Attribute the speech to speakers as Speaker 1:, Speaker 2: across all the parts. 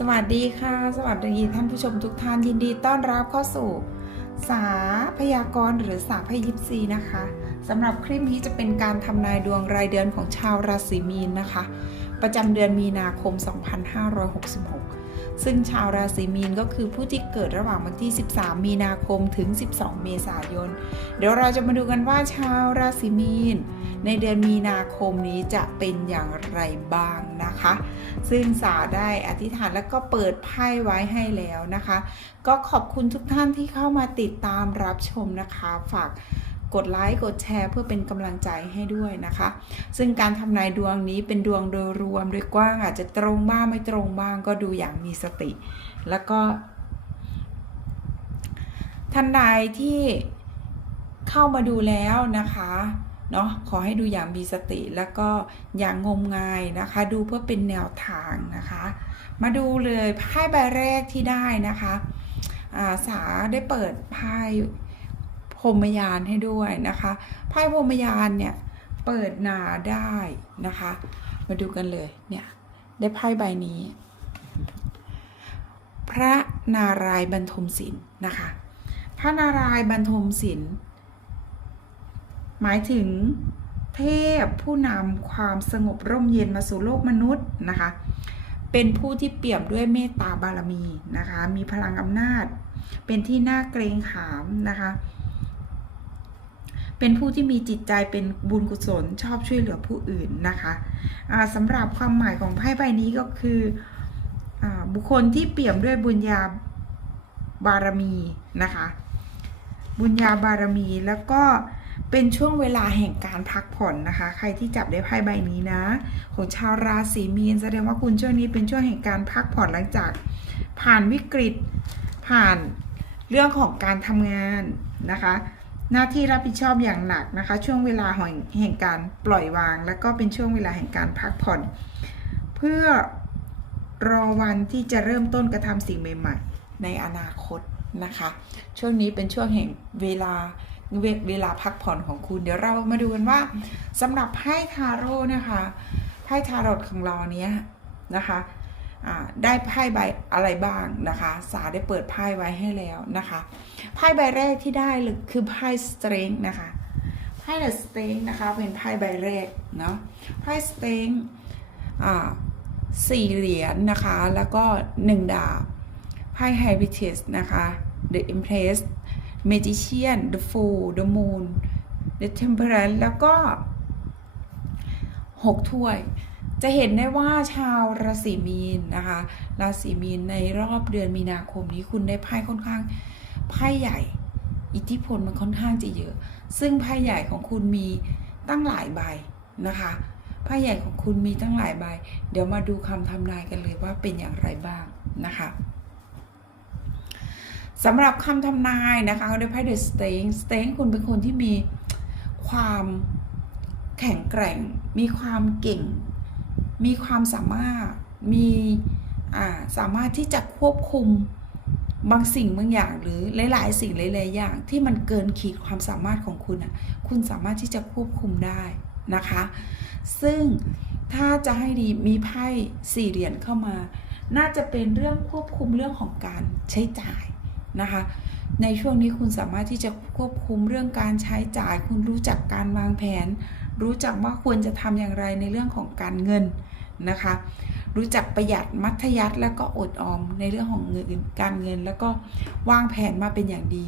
Speaker 1: สวัสดีค่ะ สวัสดีท่านผู้ชมทุกท่านยินดีต้อนรับเข้าสู่ สาพยากรณ์หรือสาพยิปซีนะคะสำหรับคลิปนี้จะเป็นการทำนายดวงรายเดือนของชาวราศีมีนนะคะ ประจำเดือนมีนาคม 2566 ซึ่งชาวราศีมีนก็คือผู้ที่เกิดระหว่างวันที่ 13 มีนาคมถึง 12 เมษายน เดี๋ยวเราจะมาดูกันว่าชาวราศีมีน ในเดือนมีนาคมนี้จะเป็นอย่างไรบ้างนะคะ ซึ่งสาได้อธิษฐานแล้วก็เปิดไพ่ไว้ให้แล้วนะคะ ก็ขอบคุณทุกท่านที่เข้ามาติดตามรับชมนะคะ ฝาก กดไลค์กดแชร์เพื่อเป็นกำลังใจให้ด้วยนะคะ ซึ่งการทำนายดวงนี้เป็นดวงโดยรวมโดยกว้างอาจจะตรงบ้างไม่ตรงบ้างก็ดูอย่างมีสติ แล้วก็ท่านใดที่เข้ามาดูแล้วนะคะเนาะขอให้ดูอย่างมีสติแล้วก็อย่างงมงายนะคะ ดูเพื่อเป็นแนวทางนะคะ มาดูเลยไพ่ใบแรกที่ได้นะคะอาสาได้เปิดไพ่ รมยานให้ด้วยนะคะไพ่พรมยานเนี่ยเปิดนาได้นะคะ มาดูกันเลยเนี่ยได้ไพ่ใบนี้ พระนารายณ์บรรทมศิลป์นะคะ พระนารายณ์บรรทมศิลป์หมายถึงเทพผู้นำความสงบร่มเย็นมาสู่โลกมนุษย์นะคะ เป็นผู้ที่เปี่ยมด้วยเมตตาบารมีนะคะ มีพลังอำนาจ เป็นที่น่าเกรงขามนะคะ เป็นผู้ที่มีจิตใจเป็นบุญกุศลชอบช่วยเหลือผู้อื่นนะคะะสำหรับความหมายของไพ่ใบนี้ก็คืออบุคคลที่เปี่ยมด้วยบุญญาบารมีนะคะ บุญญาบารมีแล้วก็เป็นช่วงเวลาแห่งการพักผ่อนนะคะ ใครที่จับได้ไพ่ใบนี้นะ ของชาวราศีมีนแสดงว่าคุณช่วงนี้เป็นช่วงแห่งการพักผ่อนหลังจาก ผ่านวิกฤตผ่านเรื่องของการทำงานนะคะ หน้าที่รับผิดชอบอย่างหนักนะคะ ช่วงเวลาแห่งการปล่อยวาง แล้วก็เป็นช่วงเวลาแห่งการพักผ่อน เพื่อรอวันที่จะเริ่มต้นกระทำสิ่งใหม่ ๆ ในอนาคตนะคะ ช่วงนี้เป็นช่วงแห่งเวลาเวเวลาพักผ่อนของคุณ เดี๋ยวเรามาดูกันว่าสำหรับไพ่ทาโร่นะคะไพ่ทาโร่ของเราเนี้ยนะคะ ได้ไพ่ใบอะไรบ้างนะคะ สาได้เปิดไพ่ไว้ให้แล้วนะคะไพ่ใบแรกที่ได้เลยคือไพ่สเตรงนะคะไพ่เดอะสเตรงนะคะเป็นไพ่ใบแรกเนาะไพ่สเตรงอ่าสี่เหรียญนะคะ แล้วก็หนึ่งดาบไพ่ไฮบิเทสนะคะ The Empress Magician The Fool The Moon The Temperance แล้วก็6ถ้วย จะเห็นได้ว่าชาวราศีมีนนะคะ ราศีมีนในรอบเดือนมีนาคมนี้คุณได้ไพ่ค่อนข้างไพ่ใหญ่ อิทธิพลมันค่อนข้างจะเยอะ ซึ่งไพ่ใหญ่ของคุณมีตั้งหลายใบนะคะไพ่ใหญ่ของคุณมีตั้งหลายใบ เดี๋ยวมาดูคำทำนายกันเลยว่าเป็นอย่างไรบ้างนะคะสำหรับคำทำนายนะคะเขาได้ไพ่เดอะสเตงสเตงคุณเป็นคนที่มีความแข็งแกร่ง มีความเก่ง มีความสามารถมีอ่าสามารถที่จะควบคุมบางสิ่งบางอย่างหรือหลาย ๆ สิ่งหลาย ๆ อย่างที่มันเกินขีดความสามารถของคุณอะคุณสามารถที่จะควบคุมได้นะคะ ซึ่งถ้าจะให้ดีมีไพ่สี่เหรียญเข้ามา น่าจะเป็นเรื่องควบคุมเรื่องของการใช้จ่ายนะคะ ในช่วงนี้คุณสามารถที่จะควบคุมเรื่องการใช้จ่าย คุณรู้จักการวางแผน รู้จักว่าควรจะทำอย่างไรในเรื่องของการเงินนะคะ รู้จักประหยัดมัธยัติแล้วก็อดออมในเรื่องของเงินการเงิน แล้วก็วางแผนมาเป็นอย่างดี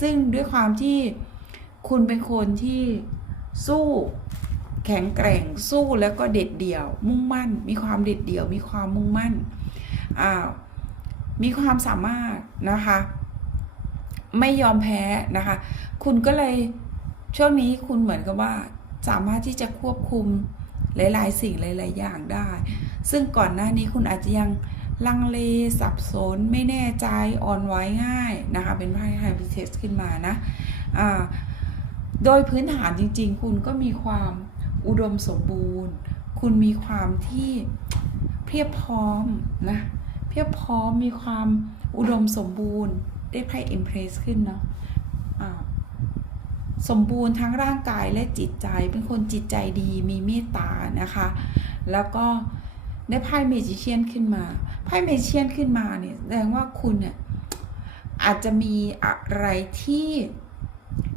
Speaker 1: ซึ่งด้วยความที่คุณเป็นคนที่สู้แข็งแกร่งสู้แล้วก็เด็ดเดี่ยว มุ่งมั่น มีความเด็ดเดี่ยว มีความมุ่งมั่นมีความสามารถนะคะ ไม่ยอมแพ้นะคะ คุณก็เลยช่วงนี้คุณเหมือนกับว่า สามารถที่จะควบคุมหลาย ๆ สิ่งหลาย ๆ อย่างได้ ซึ่งก่อนหน้านี้คุณอาจจะยังลังเลสับสนไม่แน่ใจอ่อนไหวง่ายนะคะ เป็นไพ่ไฮพิเทสขึ้นมานะอ่าโดยพื้นฐานจริง ๆ คุณก็มีความอุดมสมบูรณ์ คุณมีความที่เพียบพร้อมนะเพียบพร้อมมีความอุดมสมบูรณ์ได้ไพ่เอ็มเพรสขึ้นเนาะ สมบูรณ์ทั้งร่างกายและจิตใจ เป็นคนจิตใจดีมีเมตตานะคะ แล้วก็ได้ไพ่เมจิเชียนขึ้นมาไพ่เมจิเชียนขึ้นมาเนี่ยแสดงว่าคุณเนี่ยอาจจะมีอะไรที่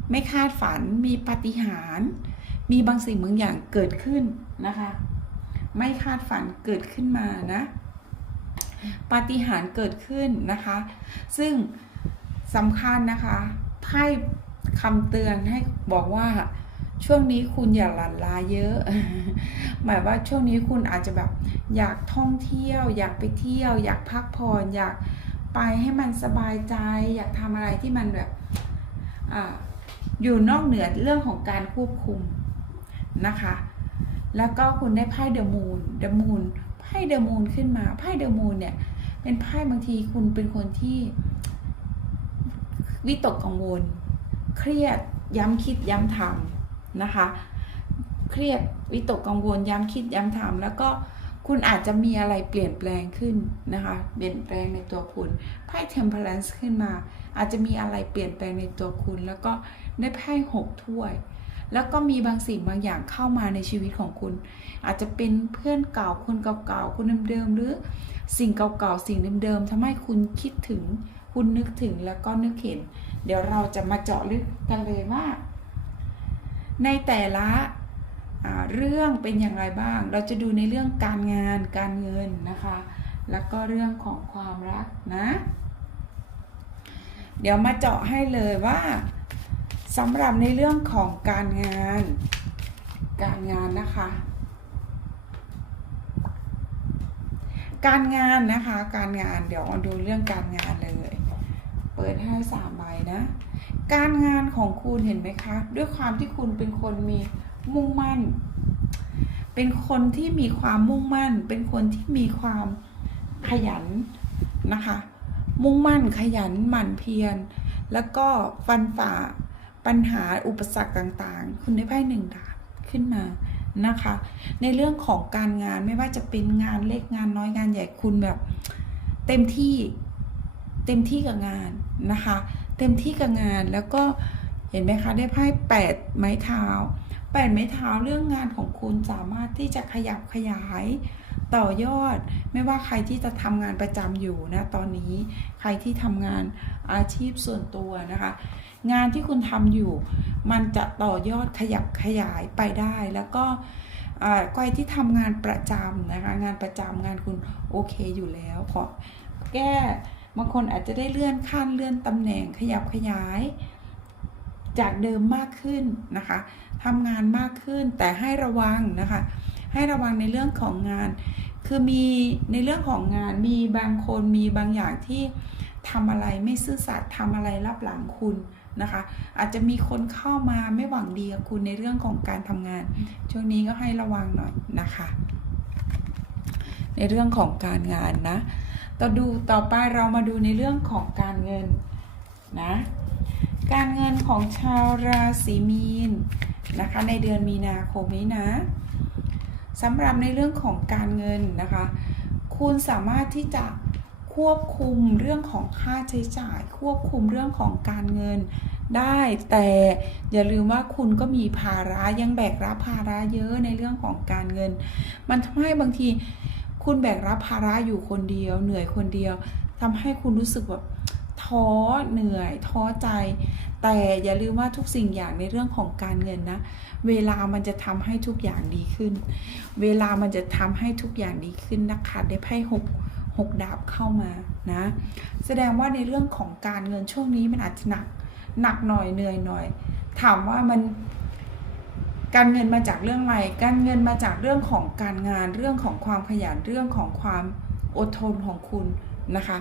Speaker 1: ไม่คาดฝันมีปาฏิหาริย์มีบางสิ่งบางอย่างเกิดขึ้นนะคะ ไม่คาดฝันเกิดขึ้นมานะปาฏิหาริย์เกิดขึ้นนะคะ ซึ่งสำคัญนะคะไพ่ คำเตือนให้บอกว่าช่วงนี้คุณอย่าหลั่นลาเยอะ หมายว่าช่วงนี้คุณอาจจะแบบอยากท่องเที่ยว อยากไปเที่ยว อยากพักผ่อนอยากไปให้มันสบายใจ อยากทำอะไรที่มันแบบออยู่นอกเหนือเรื่องของการควบคุมนะคะ แล้วก็คุณได้ไพ่เดอะมูนเดอะมูนไพ่เดอะมูนขึ้นมาไพ่เดอะมูนเนี่ยเป็นไพ่บางทีคุณเป็นคนที่วิตกกังวล เครียดย้ำคิดย้ำทำนะคะ เครียดวิตกกังวลย้ำคิดย้ำทำแล้วก็คุณอาจจะมีอะไรเปลี่ยนแปลงขึ้นนะคะ เปลี่ยนแปลงในตัวคุณไพ่ temperance ขึ้นมา อาจจะมีอะไรเปลี่ยนแปลงในตัวคุณ แล้วก็ได้ไพ่หกถ้วย แล้วก็มีบางสิ่งบางอย่างเข้ามาในชีวิตของคุณ อาจจะเป็นเพื่อนเก่าคนเก่าๆคนเดิมๆหรือสิ่งเก่าๆสิ่งเดิมๆทำให้คุณคิดถึง คุณนึกถึงแล้วก็นึกเห็น เดี๋ยวเราจะมาเจาะลึกกันเลยว่า ในแต่ละเรื่องเป็นอย่างไรบ้าง เราจะดูในเรื่องการงานการเงินนะคะ แล้วก็เรื่องของความรักนะ เดี๋ยวมาเจาะให้เลยว่าสำหรับในเรื่องของการงาน การงานนะคะ การงานนะคะ การงานเดี๋ยวมาดูเรื่องการงานเลย เปิดให้สามใบนะ การงานของคุณเห็นไหมคะ ด้วยความที่คุณเป็นคนมีมุ่งมั่น เป็นคนที่มีความมุ่งมั่น เป็นคนที่มีความขยันนะคะ มุ่งมั่นขยันหมั่นเพียร แล้วก็ฟันฝ่าปัญหาอุปสรรคต่างๆ คุณได้ไพ่หนึ่งดาบขึ้นมานะคะ ในเรื่องของการงานไม่ว่าจะเป็นงานเล็กงานน้อยงานใหญ่คุณแบบเต็มที่ เต็มที่กับงานนะคะ เต็มที่กับงานแล้วก็เห็นไหมคะได้ไพ่แปดไม้เท้าแปดไม้เท้าเรื่องงานของคุณสามารถที่จะขยับขยายต่อยอดไม่ว่าใครที่จะทำงานประจำอยู่นะตอนนี้ใครที่ทำงานอาชีพส่วนตัวนะคะ งานที่คุณทำอยู่ มันจะต่อยอดขยับขยายไปได้แล้วก็ใครที่ทำงานประจำนะคะงานประจำงานคุณโอเคอยู่แล้วขอแก้ บางคนอาจจะได้เลื่อนขั้นเลื่อนตำแหน่งขยับขยาย จากเดิมมากขึ้นนะคะทำงานมากขึ้นแต่ให้ระวังนะคะ ให้ระวังในเรื่องของงาน คือมีในเรื่องของงานมีบางคนมีบางอย่างที่ทำอะไรไม่ซื่อสัตย์ทำอะไรรับหลังคุณนะคะ อาจจะมีคนเข้ามาไม่หวังดีกับคุณในเรื่องของการทำงาน ช่วงนี้ก็ให้ระวังหน่อยนะคะ ในเรื่องของการงานนะ ต่อดูต่อไปเรามาดูในเรื่องของการเงินนะการเงินของชาวราศีมีนนะคะในเดือนมีนาคมนี้นะสำหรับในเรื่องของการเงินนะคะ คุณสามารถที่จะควบคุมเรื่องของค่าใช้จ่าย ควบคุมเรื่องของการเงินได้แต่อย่าลืมว่าคุณก็มีภาระยังแบกรับภาระเยอะในเรื่องของการเงิน มันทำให้บางที คุณแบกรับภาระอยู่คนเดียว เหนื่อยคนเดียวทำให้คุณรู้สึกแบบท้อเหนื่อยท้อใจ แต่อย่าลืมว่าทุกสิ่งอย่างในเรื่องของการเงินนะ เวลามันจะทำให้ทุกอย่างดีขึ้น เวลามันจะทำให้ทุกอย่างดีขึ้นนะคะได้ไพ่หกหกดาบเข้ามานะ แสดงว่าในเรื่องของการเงินช่วงนี้มันอาจจะหนักหนักหน่อยเหนื่อยหน่อย ถามว่ามัน การเงินมาจากเรื่องอะไรการเงินมาจากเรื่องของการงาน เรื่องของความขยัน เรื่องของความอดทนของคุณนะคะ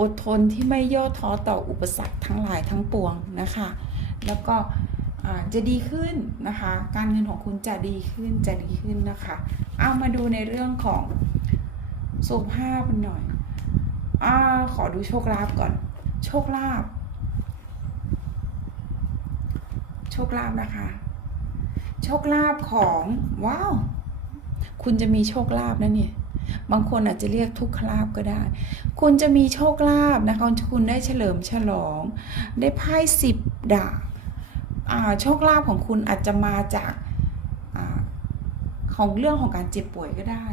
Speaker 1: อดทนที่ไม่ย่อท้อต่ออุปสรรคทั้งหลายทั้งปวงนะคะ แล้วก็จะดีขึ้นนะคะ การเงินของคุณจะดีขึ้นจะดีขึ้นนะคะ เอามาดูในเรื่องของสุขภาพหน่อยอขอดูโชคลาภก่อน โชคลาภ โชคลาภนะคะ โชคลาภของว้าว คุณจะมีโชคลาภนะเนี่ยบางคนอาจจะเรียกทุกขลาภก็ได้ คุณจะมีโชคลาภนะคะคุณได้เฉลิมฉลอง ได้ไพ่สิบดาบอ่าโชคลาภของคุณอาจจะมาจากอของเรื่องของการเจ็บป่วยก็ได้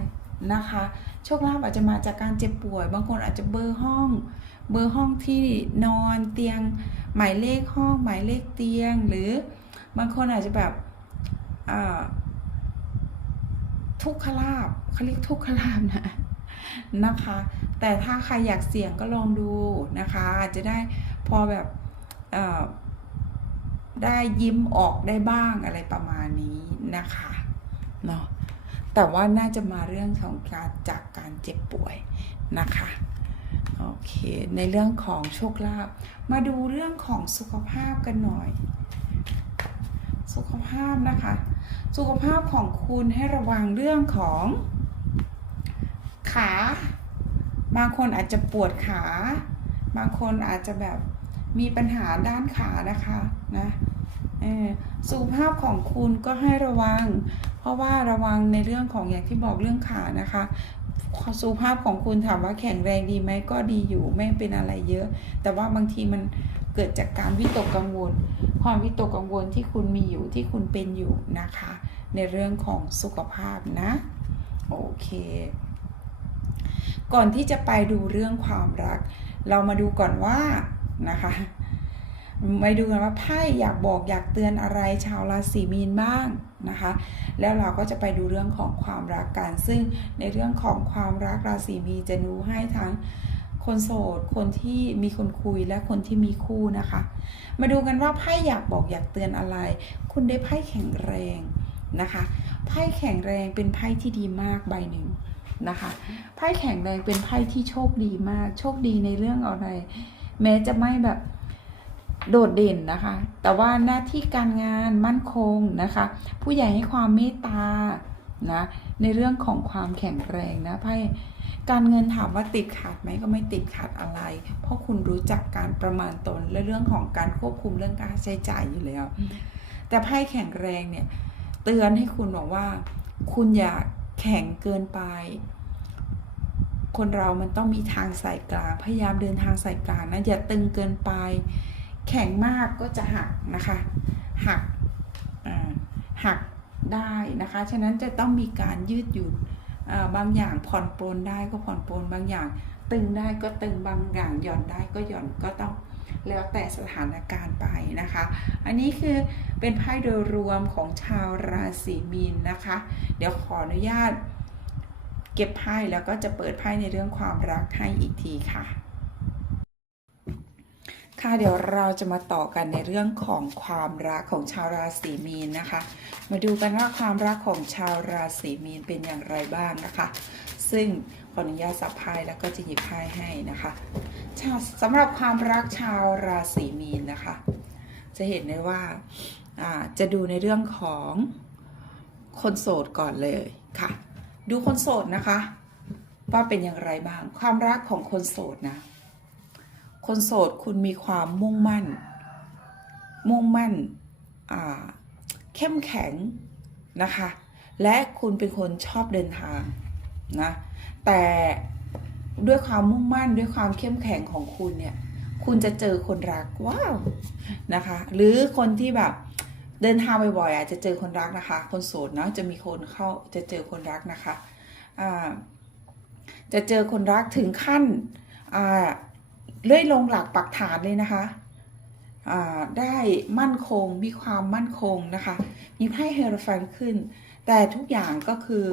Speaker 1: นะคะ โชคลาภอาจจะมาจากการเจ็บป่วย บางคนอาจจะเบอร์ห้อง เบอร์ห้องที่นอนเตียง หมายเลขห้อง หมายเลขเตียง หรือบางคนอาจจะแบบ ทุกขลาบเขาเรียกทุกขลาบนะนะคะ แต่ถ้าใครอยากเสี่ยงก็ลองดูนะคะอาจจะได้พอแบบได้ยิ้มออกได้บ้างอะไรประมาณนี้นะคะเนาะแต่ว่าน่าจะมาเรื่องของการจากการเจ็บป่วยนะคะโอเค ในเรื่องของโชคลาภมาดูเรื่องของสุขภาพกันหน่อย สุขภาพนะคะ สุขภาพของคุณให้ระวังเรื่องของ ขา บางคนอาจจะปวดขา บางคนอาจจะแบบมีปัญหาด้านขานะคะนะสุขภาพของคุณก็ให้ระวัง เพราะว่าระวังในเรื่องของอย่างที่บอกเรื่องขานะคะสุขภาพของคุณถามว่าแข็งแรงดีไหมก็ดีอยู่ไม่เป็นอะไรเยอะ แต่ว่าบางทีมัน เกิดจากการวิตกกังวล ความวิตกกังวลที่คุณมีอยู่ที่คุณเป็นอยู่นะคะ ในเรื่องของสุขภาพนะ โอเค ก่อนที่จะไปดูเรื่องความรัก เรามาดูก่อนว่านะคะมาดูกันว่าไพ่อยากบอกอยากเตือนอะไรชาวราศีมีนบ้างนะคะ แล้วเราก็จะไปดูเรื่องของความรักกัน ซึ่งในเรื่องของความรักราศีมีนจะดูให้ทั้ง คนโสด คนที่มีคนคุยและคนที่มีคู่นะคะ มาดูกันว่าไพ่อยากบอกอยากเตือนอะไร คุณได้ไพ่แข็งแรงนะคะ ไพ่แข็งแรงเป็นไพ่ที่ดีมากใบหนึ่งนะคะ ไพ่แข็งแรงเป็นไพ่ที่โชคดีมาก โชคดีในเรื่องอะไร แม้จะไม่แบบโดดเด่นนะคะ แต่ว่าหน้าที่การงานมั่นคงนะคะ ผู้ใหญ่ให้ความเมตตา นะในเรื่องของความแข็งแรงนะไพ่การเงินถามว่าติดขัดไหมก็ไม่ติดขัดอะไร เพราะคุณรู้จักการประมาณตนและเรื่องของการควบคุมเรื่องการใช้จ่ายอยู่แล้ว แต่ไพ่แข็งแรงเนี่ยเตือนให้คุณบอกว่า คุณอย่าแข็งเกินไป คนเรามันต้องมีทางสายกลางพยายามเดินทางสายกลางนะอย่าตึงเกินไป แข็งมากก็จะหักนะคะ หักอ่าหัก ได้นะคะ ฉะนั้นจะต้องมีการยืดหยุ่นบางอย่างผ่อนปลนได้ก็ผ่อนปลนบางอย่าง ตึงได้ก็ตึงบางอย่างหย่อนได้ก็หย่อนก็ต้องแล้วแต่สถานการณ์ไปนะคะ อันนี้คือเป็นไพ่โดยรวมของชาวราศีมีนนะคะ เดี๋ยวขออนุญาตเก็บไพ่แล้วก็จะเปิดไพ่ในเรื่องความรักให้อีกทีค่ะ ค่ะเดี๋ยวเราจะมาต่อกันในเรื่องของความรักของชาวราศีมีนนะคะ มาดูกันว่าความรักของชาวราศีมีนเป็นอย่างไรบ้างนะคะ ซึ่งขออนุญาตสับไพ่แล้วก็จะหยิบไพ่ให้นะคะชาสำหรับความรักชาวราศีมีนนะคะ จะเห็นได้ว่าจะดูในเรื่องของคนโสดก่อนเลยค่ะ ดูคนโสดนะคะ ว่าเป็นอย่างไรบ้างความรักของคนโสดนะ คนโสดคุณมีความมุ่งมั่น มุ่งมั่นเข้มแข็งนะคะ และคุณเป็นคนชอบเดินทางนะแต่ด้วยความมุ่งมั่นด้วยความเข้มแข็งของคุณเนี่ยคุณจะเจอคนรักว้าวนะคะ หรือคนที่แบบเดินทางบ่อยๆอาจจะเจอคนรักนะคะ คนโสดเนาะจะมีคนเข้าจะเจอคนรักนะคะอ่าจะเจอคนรักถึงขั้นอ่า เลื่อยลงหลักปักฐานเลยนะคะได้มั่นคงมีความมั่นคงนะคะ มีไพ่เฮโรฟันขึ้น แต่ทุกอย่างก็คือ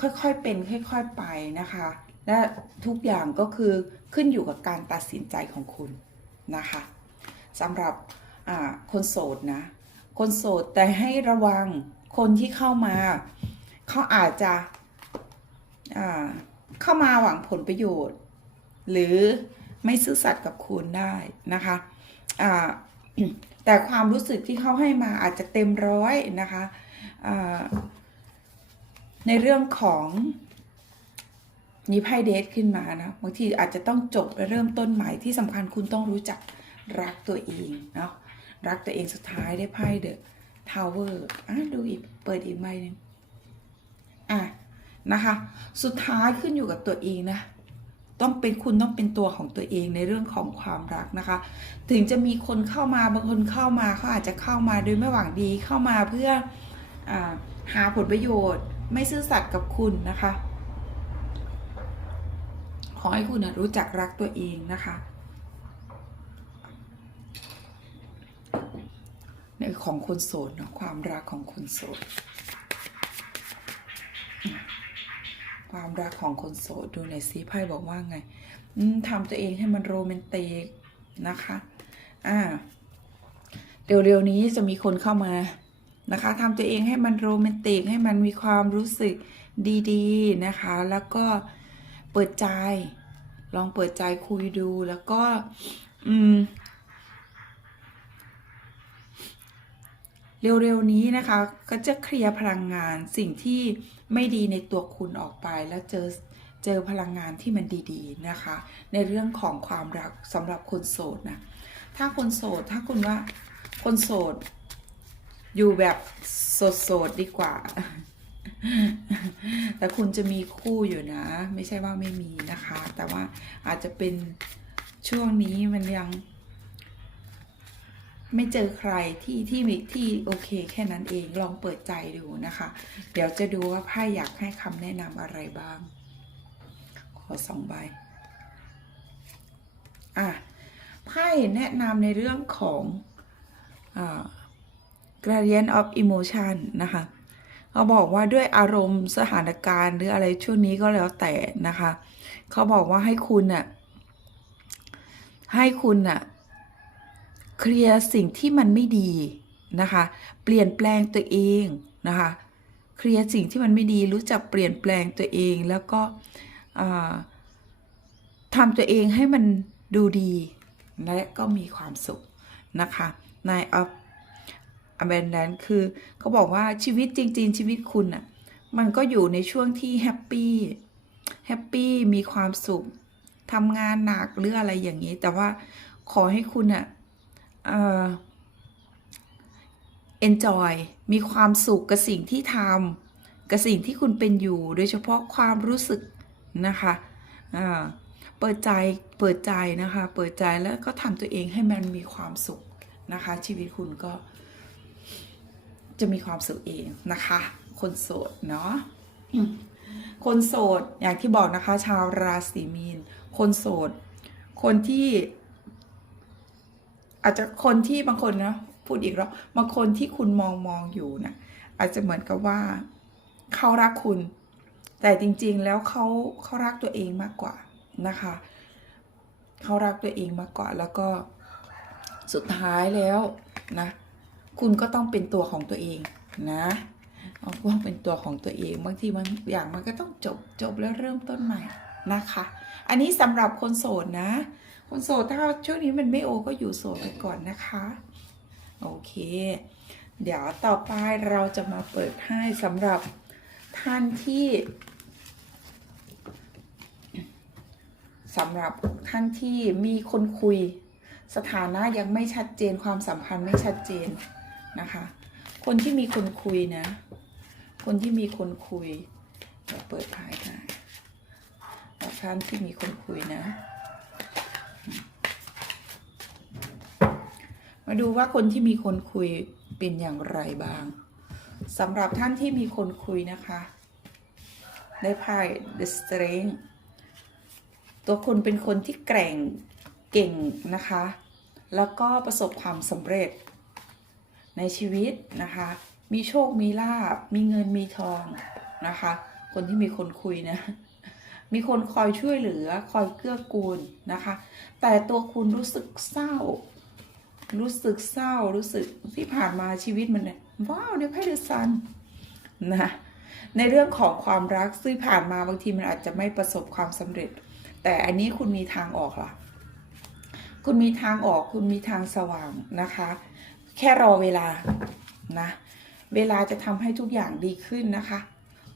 Speaker 1: ค่อยๆเป็นค่อยๆไปนะคะ และทุกอย่างก็คือขึ้นอยู่กับการตัดสินใจของคุณนะคะสำหรับคนโสดนะ คนโสดแต่ให้ระวังคนที่เข้ามา เขาอาจจะเข้ามาหวังผลประโยชน์ หรือ ไม่ซื่อสัตย์กับคุณได้นะคะแต่ความรู้สึกที่เขาให้มาอาจจะเต็มร้อยนะคะในเรื่องของมีไพ่เดทขึ้นมานะบางทีอาจจะต้องจบและเริ่มต้นใหม่ที่สำคัญคุณต้องรู้จักรักตัวเองเนาะรักตัวเองสุดท้ายได้ไพ่เดอะทาวเวอร์อะดูอีกเปิดอีกใบหนึ่งอะนะคะ สุดท้ายขึ้นอยู่กับตัวเองนะ ต้องเป็นคุณต้องเป็นตัวของตัวเองในเรื่องของความรักนะคะ ถึงจะมีคนเข้ามาบางคนเข้ามาเขาอาจจะเข้ามาโดยไม่หวังดีเข้ามาเพื่ออหาผลประโยชน์ ไม่ซื่อสัตย์กับคุณนะคะ ขอให้คุณนะรู้จักรักตัวเองนะคะในของคนโสดเนาะความรักของคนโสด ความรักของคนโสดดูหน่อยซิไพ่บอกว่าไงทำตัวเองให้มันโรแมนติกนะคะ อ่า เร็วๆนี้จะมีคนเข้ามานะคะทำตัวเองให้มันโรแมนติกให้มันมีความรู้สึกดีๆนะคะ แล้วก็เปิดใจ ลองเปิดใจคุยดูแล้วก็ อืมเร็วๆนี้นะคะ ก็จะเคลียร์พลังงานสิ่งที่ ไม่ดีในตัวคุณออกไปแล้วเจอเจอพลังงานที่มันดีๆนะคะ ในเรื่องของความรักสำหรับคนโสดนะถ้าคนโสดถ้าคุณว่าคนโสด อยู่แบบโสดๆดีกว่า แต่คุณจะมีคู่อยู่นะ ไม่ใช่ว่าไม่มีนะคะ แต่ว่าอาจจะเป็นช่วงนี้มันยัง ไม่เจอใครที่ที่มีที่โอเคแค่นั้นเองลองเปิดใจดูนะคะ เดี๋ยวจะดูว่าไพ่อยากให้คำแนะนำอะไรบ้าง ขอสองใบอะไพ่แนะนำในเรื่องของอ่า gradient of emotion นะคะเขาบอกว่าด้วยอารมณ์สถานการณ์หรืออะไรช่วงนี้ก็แล้วแต่นะคะ เขาบอกว่าให้คุณน่ะให้คุณน่ะ เคลียร์สิ่งที่มันไม่ดีนะคะ เปลี่ยนแปลงตัวเองนะคะ เคลียร์สิ่งที่มันไม่ดี รู้จักเปลี่ยนแปลงตัวเองแล้วก็ทำตัวเองให้มันดูดีและก็มีความสุขนะคะในอัพ abundance คือเขาบอกว่าชีวิตจริง ๆ ชีวิตคุณอะมันก็อยู่ในช่วงที่แฮปปี้แฮปปี้มีความสุขทำงานหนักหรืออะไรอย่างนี้ แต่ว่าขอให้คุณอะ เอ่อ enjoy มีความสุขกับสิ่งที่ทำกับสิ่งที่คุณเป็นอยู่ โดยเฉพาะความรู้สึกนะคะอ่าเปิดใจเปิดใจนะคะ เปิดใจแล้วก็ทำตัวเองให้มันมีความสุขนะคะ ชีวิตคุณก็จะมีความสุขเองนะคะ คนโสดเนาะคนโสดอย่างที่บอกนะคะ ชาวราศีมีน คนโสด คนที่ อาจจะคนที่บางคนนะพูดอีกแล้วบางคนที่คุณมองมองอยู่นะอาจจะเหมือนกับว่าเขารักคุณ แต่จริงๆแล้วเขาเขารักตัวเองมากกว่านะคะเขารักตัวเองมากกว่าแล้วก็สุดท้ายแล้วนะ คุณก็ต้องเป็นตัวของตัวเองนะเอาว่าเป็นตัวของตัวเองบางทีบางอย่างมันก็ต้องจบจบแล้วเริ่มต้นใหม่นะคะ อันนี้สำหรับคนโสดนะ คนโสดถ้าช่วงนี้มันไม่โอก็อยู่โสดไปก่อนนะคะ โอเค เดี๋ยวต่อไปเราจะมาเปิดให้สำหรับท่านที่สำหรับท่านที่มีคนคุย สถานะยังไม่ชัดเจนความสัมพันธ์ไม่ชัดเจนนะคะ คนที่มีคนคุยนะ คนที่มีคนคุยเดี๋ยวเปิดไพ่ให้แล้วท่านที่มีคนคุยนะ มาดูว่าคนที่มีคนคุยเป็นอย่างไรบ้างสำหรับท่านที่มีคนคุยนะคะ ได้ไพ่ The Strength ตัวคุณเป็นคนที่แกร่งเก่งนะคะ แล้วก็ประสบความสำเร็จ ในชีวิตนะคะ มีโชคมีลาบ มีเงินมีทองนะคะ คนที่มีคนคุยนะ มีคนคอยช่วยเหลือ คอยเกื้อกูลนะคะ แต่ตัวคุณรู้สึกเศร้า รู้สึกเศร้ารู้สึกที่ผ่านมาชีวิตมันเนี่ยว้าวเดี๋ยวไพ่เดซันนะในเรื่องของความรักซึ่งผ่านมาบางทีมันอาจจะไม่ประสบความสำเร็จ แต่อันนี้คุณมีทางออกล่ะ คุณมีทางออกคุณมีทางสว่างนะคะ แค่รอเวลานะ เวลาจะทำให้ทุกอย่างดีขึ้นนะคะ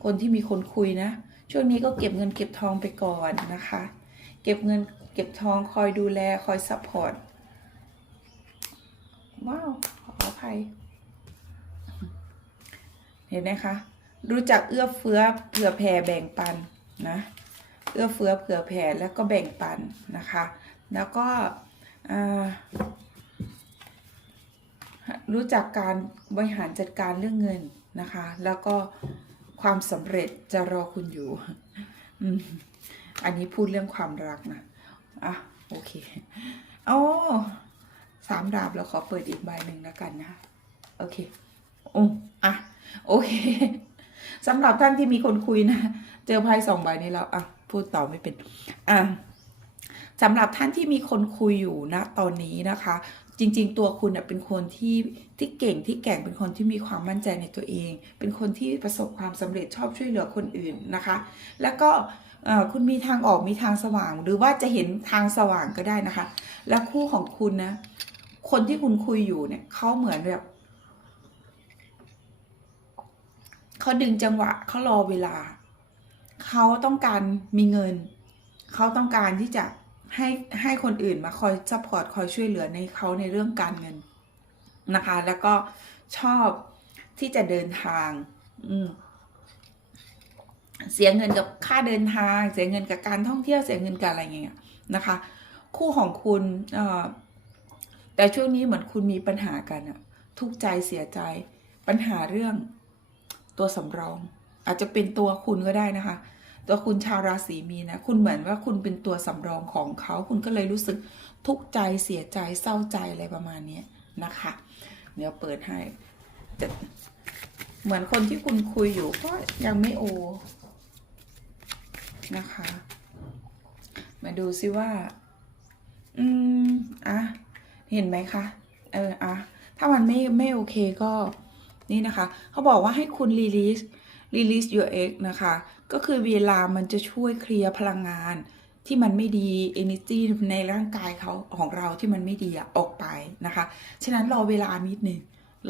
Speaker 1: คนที่มีคนคุยนะ ช่วงนี้ก็เก็บเงินเก็บทองไปก่อนนะคะ เก็บเงินเก็บทองคอยดูแลคอยซัพพอร์ต ว้าว ขออภัย เห็นไหมคะ รู้จักเอื้อเฟื้อเผื่อแผ่แบ่งปันนะ เอื้อเฟื้อเผื่อแผ่แล้วก็แบ่งปันนะคะ แล้วก็รู้จักการบริหารจัดการเรื่องเงินนะคะ แล้วก็ความสำเร็จจะรอคุณอยู่ อันนี้พูดเรื่องความรักนะ อะ โอเค โอ้ สามดาบเราขอเปิดอีกใบหนึ่งแล้วกันนะโอเคโอ้อะโอเคสำหรับท่านที่มีคนคุยนะ เจอไพ่สองใบนี้แล้วอะพูดต่อไม่เป็นอะสำหรับท่านที่มีคนคุยอยู่นะตอนนี้นะคะ จริง ๆ ตัวคุณเน่ยเป็นคนที่ที่เก่งที่แกร่งเป็นคนที่มีความมั่นใจในตัวเอง เป็นคนที่ประสบความสำเร็จชอบช่วยเหลือคนอื่นนะคะ แล้วก็เอ่อคุณมีทางออกมีทางสว่าง หรือว่าจะเห็นทางสว่างก็ได้นะคะ และคู่ของคุณนะ คนที่คุณคุยอยู่เนี่ยเขาเหมือนแบบเขาดึงจังหวะเขารอเวลา เขาต้องการมีเงิน เขาต้องการที่จะให้ให้คนอื่นมาคอยซัพพอร์ตคอยช่วยเหลือในเขาในเรื่องการเงินนะคะ แล้วก็ชอบที่จะเดินทาง อืมเสียเงินกับค่าเดินทาง เสียเงินกับการท่องเที่ยวเสียเงินกับอะไรอย่างเงี้ยนะคะ คู่ของคุณเอ่อ แต่ช่วงนี้เหมือนคุณมีปัญหากันอะทุกใจเสียใจ ปัญหาเรื่องตัวสำรอง อาจจะเป็นตัวคุณก็ได้นะคะ ตัวคุณชาวราศีมีนะ คุณเหมือนว่าคุณเป็นตัวสำรองของเขา คุณก็เลยรู้สึกทุกข์ใจเสียใจเศร้าใจอะไรประมาณนี้นะคะ เดี๋ยวเปิดให้จะเหมือนคนที่คุณคุยอยู่ก็ยังไม่โอนะคะ มาดูซิว่า อืม อะ เห็นไหมคะ เอออะถ้ามันไม่ไม่โอเคก็นี่นะคะ เขาบอกว่าให้คุณ release release your ex นะคะ ก็คือเวลามันจะช่วยเคลียร์พลังงานที่มันไม่ดี energy ในร่างกายเขาของเราที่มันไม่ดีอะออกไปนะคะ ฉะนั้นรอเวลานิดหนึ่ง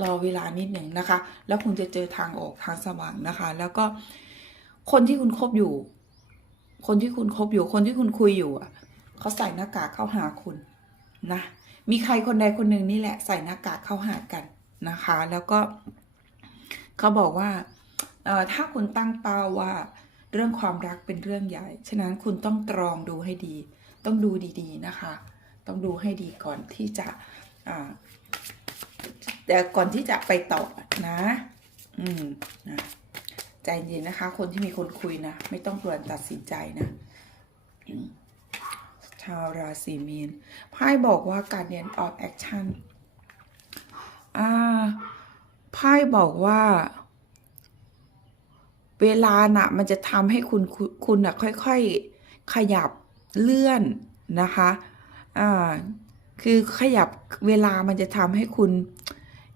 Speaker 1: รอเวลานิดหนึ่งนะคะ แล้วคุณจะเจอทางออกทางสว่างนะคะ แล้วก็คนที่คุณคบอยู่ คนที่คุณคบอยู่ คนที่คุณคุยอยู่อะเขาใส่หน้ากากเข้าหาคุณนะ มีใครคนใดคนหนึ่งนี่แหละใส่หน้ากากเข้าหากันนะคะ แล้วก็เขาบอกว่าถ้าคุณตั้งเป้าว่าเรื่องความรักเป็นเรื่องใหญ่ ฉะนั้นคุณต้องตรองดูให้ดี ต้องดูดีๆนะคะ ต้องดูให้ดีก่อนที่จะแต่ก่อนที่จะไปต่อนะ อืมนะใจเย็นนะคะ คนที่มีคนคุยนะ ไม่ต้องด่วนตัดสินใจนะอืม ชาวราศีมีนไพ่บอกว่าการเรียนออ f แอคชั่นอ่าไพ่บอกว่า เวลาน่ะ มันจะทำให้คุณคุณคุณน่ะ ค่อยๆขยับเลื่อนนะคะอ่าคือขยับเวลามันจะทำให้คุณ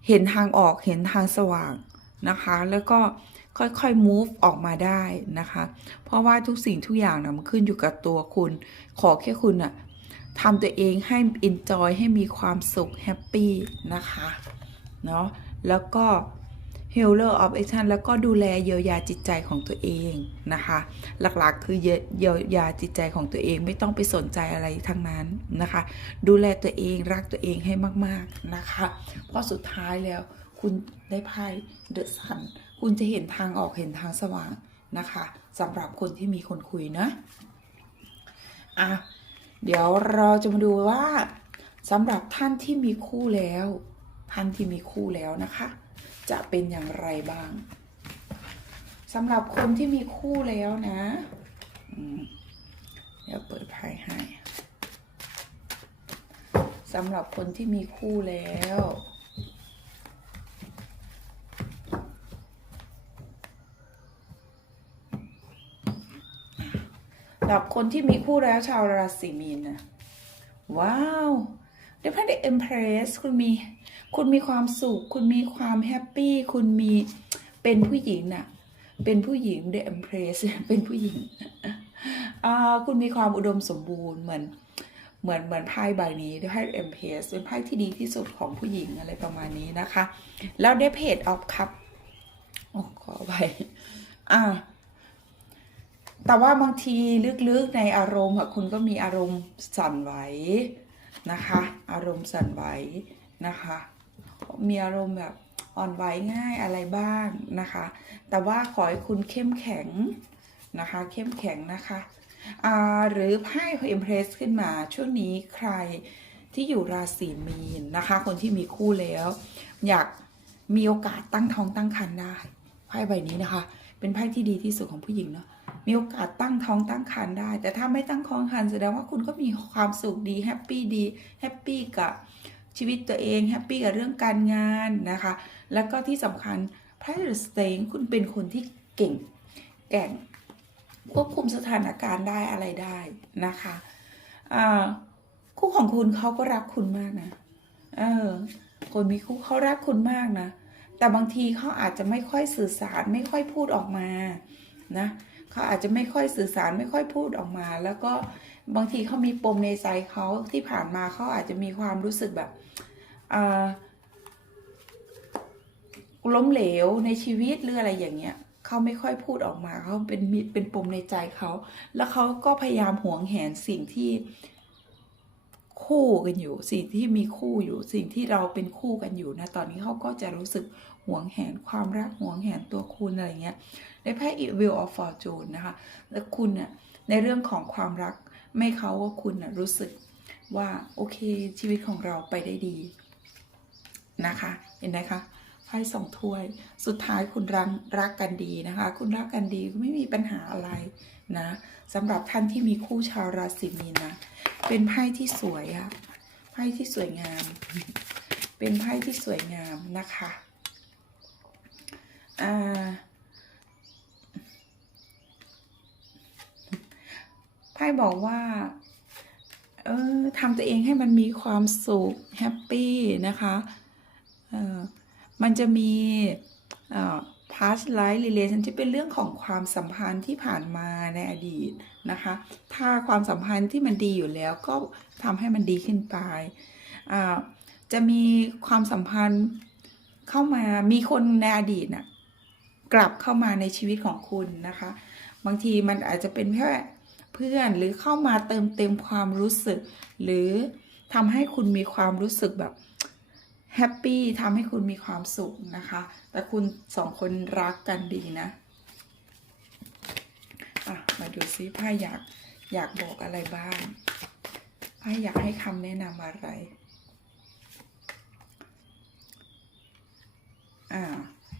Speaker 1: เห็นทางออกเห็นทางสว่างนะคะ แล้วก็ ค่อยๆ move ออกมาได้นะคะ เพราะว่าทุกสิ่งทุกอย่างนะมันขึ้นอยู่กับตัวคุณ ขอแค่คุณน่ะทำตัวเองให้ enjoy ให้มีความสุข happy นะคะ เนาะแล้วก็ healer of action แล้วก็ดูแลเยียวยาจิตใจของตัวเองนะคะ หลักๆคือเยียเยียวยาจิตใจของตัวเองไม่ต้องไปสนใจอะไรทั้งนั้นนะคะ ดูแลตัวเองรักตัวเองให้มาก ๆ นะคะ เพราะสุดท้ายแล้วคุณได้ไพ่ The Sun คุณจะเห็นทางออกเห็นทางสว่างนะคะสำหรับคนที่มีคนคุยนะอะเดี๋ยวเราจะมาดูว่าสำหรับท่านที่มีคู่แล้ว ท่านที่มีคู่แล้วนะคะ จะเป็นอย่างไรบ้างสำหรับคนที่มีคู่แล้วนะอืมเดี๋ยวเปิดไพ่ให้สำหรับคนที่มีคู่แล้วำหรับคนที่มีคู่แล้วชาวราศีมีนนะว้าวเดี๋ยวพระเดเอ็มเพรสคุณมี คุณมีความสุข คุณมีความแฮปปี้ คุณมี เป็นผู้หญิงน่ะ เป็นผู้หญิงเดเอ็มเพรสเป็นผู้หญิงอ่าคุณมีความอุดมสมบูรณ์เหมือน เหมือน เหมือนไพ่ใบนี้ไพ่เอ็มเพรสเป็นไพ่ที่ดีที่สุดของผู้หญิงอะไรประมาณนี้นะคะ แล้วได้เพจออฟคัพโอ้ขอไปอ่า แต่ว่าบางทีลึกๆในอารมณ์อะคุณก็มีอารมณ์สั่นไหวนะคะ อารมณ์สั่นไหวนะคะ มีอารมณ์แบบอ่อนไหวง่ายอะไรบ้างนะคะ แต่ว่าขอให้คุณเข้มแข็งนะคะ เข้มแข็งนะคะหรือไพ่เอ็มเพรสขึ้นมาช่วงนี้ใครที่อยู่ราศีมีนนะคะ คนที่มีคู่แล้ว อยากมีโอกาสตั้งท้องตั้งครรภ์ได้ไพ่ใบนี้นะคะ เป็นไพ่ที่ดีที่สุดของผู้หญิงเนาะ มีโอกาสตั้งท้องตั้งครรภ์ได้ แต่ถ้าไม่ตั้งท้องครรภ์แสดงว่าคุณก็มีความสุขดีแฮปปี้ดีแฮปปี้กับชีวิตตัวเองแฮปปี้กับเรื่องการงานนะคะ แล้วก็ที่สำคัญ private staying คุณเป็นคนที่เก่งแก่งควบคุมสถานการณ์ได้อะไรได้นะคะคู่ของคุณเขาก็รักคุณมากนะเออคนมีคู่เขารักคุณมากนะ แต่บางทีเขาอาจจะไม่ค่อยสื่อสารไม่ค่อยพูดออกมานะ เขาอาจจะไม่ค่อยสื่อสารไม่ค่อยพูดออกมา แล้วก็บางทีเขามีปมในใจเขาที่ผ่านมาเขาอาจจะมีความรู้สึกแบบล้มเหลวในชีวิตหรืออะไรอย่างเงี้ยเขาไม่ค่อยพูดออกมาเขาเป็นมิเป็นปมในใจเขา แล้วเขาก็พยายามหวงแหนสิ่งที่ คู่กันอยู่ สิ่งที่มีคู่อยู่ สิ่งที่เราเป็นคู่กันอยู่นะ ตอนนี้เขาก็จะรู้สึกหวงแหนความรักหวงแหนตัวคุณอะไรเงี้ย ในไพ่ Wheel of Fortune นะคะ แล้วคุณเนี่ยในเรื่องของความรักไม่เขาว่าคุณน่ะรู้สึกว่าโอเคชีวิตของเราไปได้ดีนะคะ เห็นไหมคะไพ่สองถ้วย สุดท้ายคุณรักรักกันดีนะคะ คุณรักกันดีไม่มีปัญหาอะไร นะสำหรับท่านที่มีคู่ชาวราศีมีนนะเป็นไพ่ที่สวยอะไพ่ที่สวยงาม เป็นไพ่ที่สวยงามนะคะอ่าไพ่บอกว่าเออทำตัวเองให้มันมีความสุขแฮปปี้นะคะเออมันจะมีเออ past life relation ที่เป็นเรื่องของความสัมพันธ์ที่ผ่านมาในอดีตนะคะ ถ้าความสัมพันธ์ที่มันดีอยู่แล้วก็ทำให้มันดีขึ้นไปอ่าจะมีความสัมพันธ์เข้ามามีคนในอดีตน่ะกลับเข้ามาในชีวิตของคุณนะคะ บางทีมันอาจจะเป็นแค่เพื่อนหรือเข้ามาเติมเต็มความรู้สึก หรือทำให้คุณมีความรู้สึกแบบ แฮปปี้ทำให้คุณมีความสุขนะคะ แต่คุณสองคนรักกันดีนะอะมาดูซิไพ่อยากอยากบอกอะไรบ้างไพ่อยากให้คำแนะนำอะไรอ่า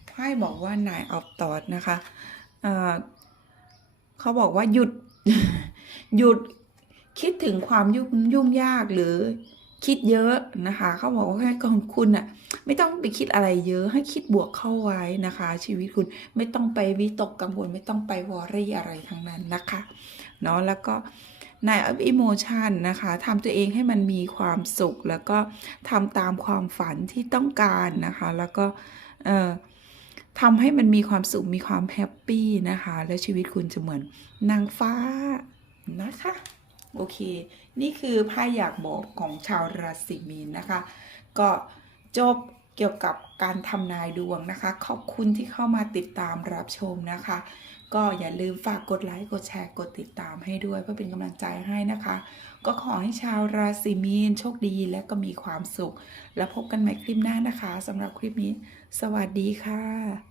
Speaker 1: ไพ่บอกว่านายออฟตอดนะคะอ่าเขาบอกว่าหยุดหยุดคิดถึงความยุ่งยุ่งยากหรือ คิดเยอะนะคะ เขาบอกว่าให้ของคุณอะไม่ต้องไปคิดอะไรเยอะให้คิดบวกเข้าไว้นะคะ ชีวิตคุณไม่ต้องไปวิตกกังวลไม่ต้องไปวอรี่อะไรทั้งนั้นนะคะเนาะแล้วก็นายอิโมชันนะคะทำตัวเองให้มันมีความสุข แล้วก็ทำตามความฝันที่ต้องการนะคะ แล้วก็เอ่อทำให้มันมีความสุขมีความแฮปปี้นะคะ และชีวิตคุณจะเหมือนนางฟ้านะคะ โอเค นี่คือไพ่อยากบอกของชาวราศีมีนนะคะ ก็จบเกี่ยวกับการทำนายดวงนะคะ ขอบคุณที่เข้ามาติดตามรับชมนะคะ ก็อย่าลืมฝากกดไลค์กดแชร์กดติดตามให้ด้วยเพื่อเป็นกำลังใจให้นะคะ ก็ขอให้ชาวราศีมีนโชคดีและก็มีความสุข แล้วพบกันใหม่คลิปหน้านะคะสำหรับคลิปนี้ สวัสดีค่ะ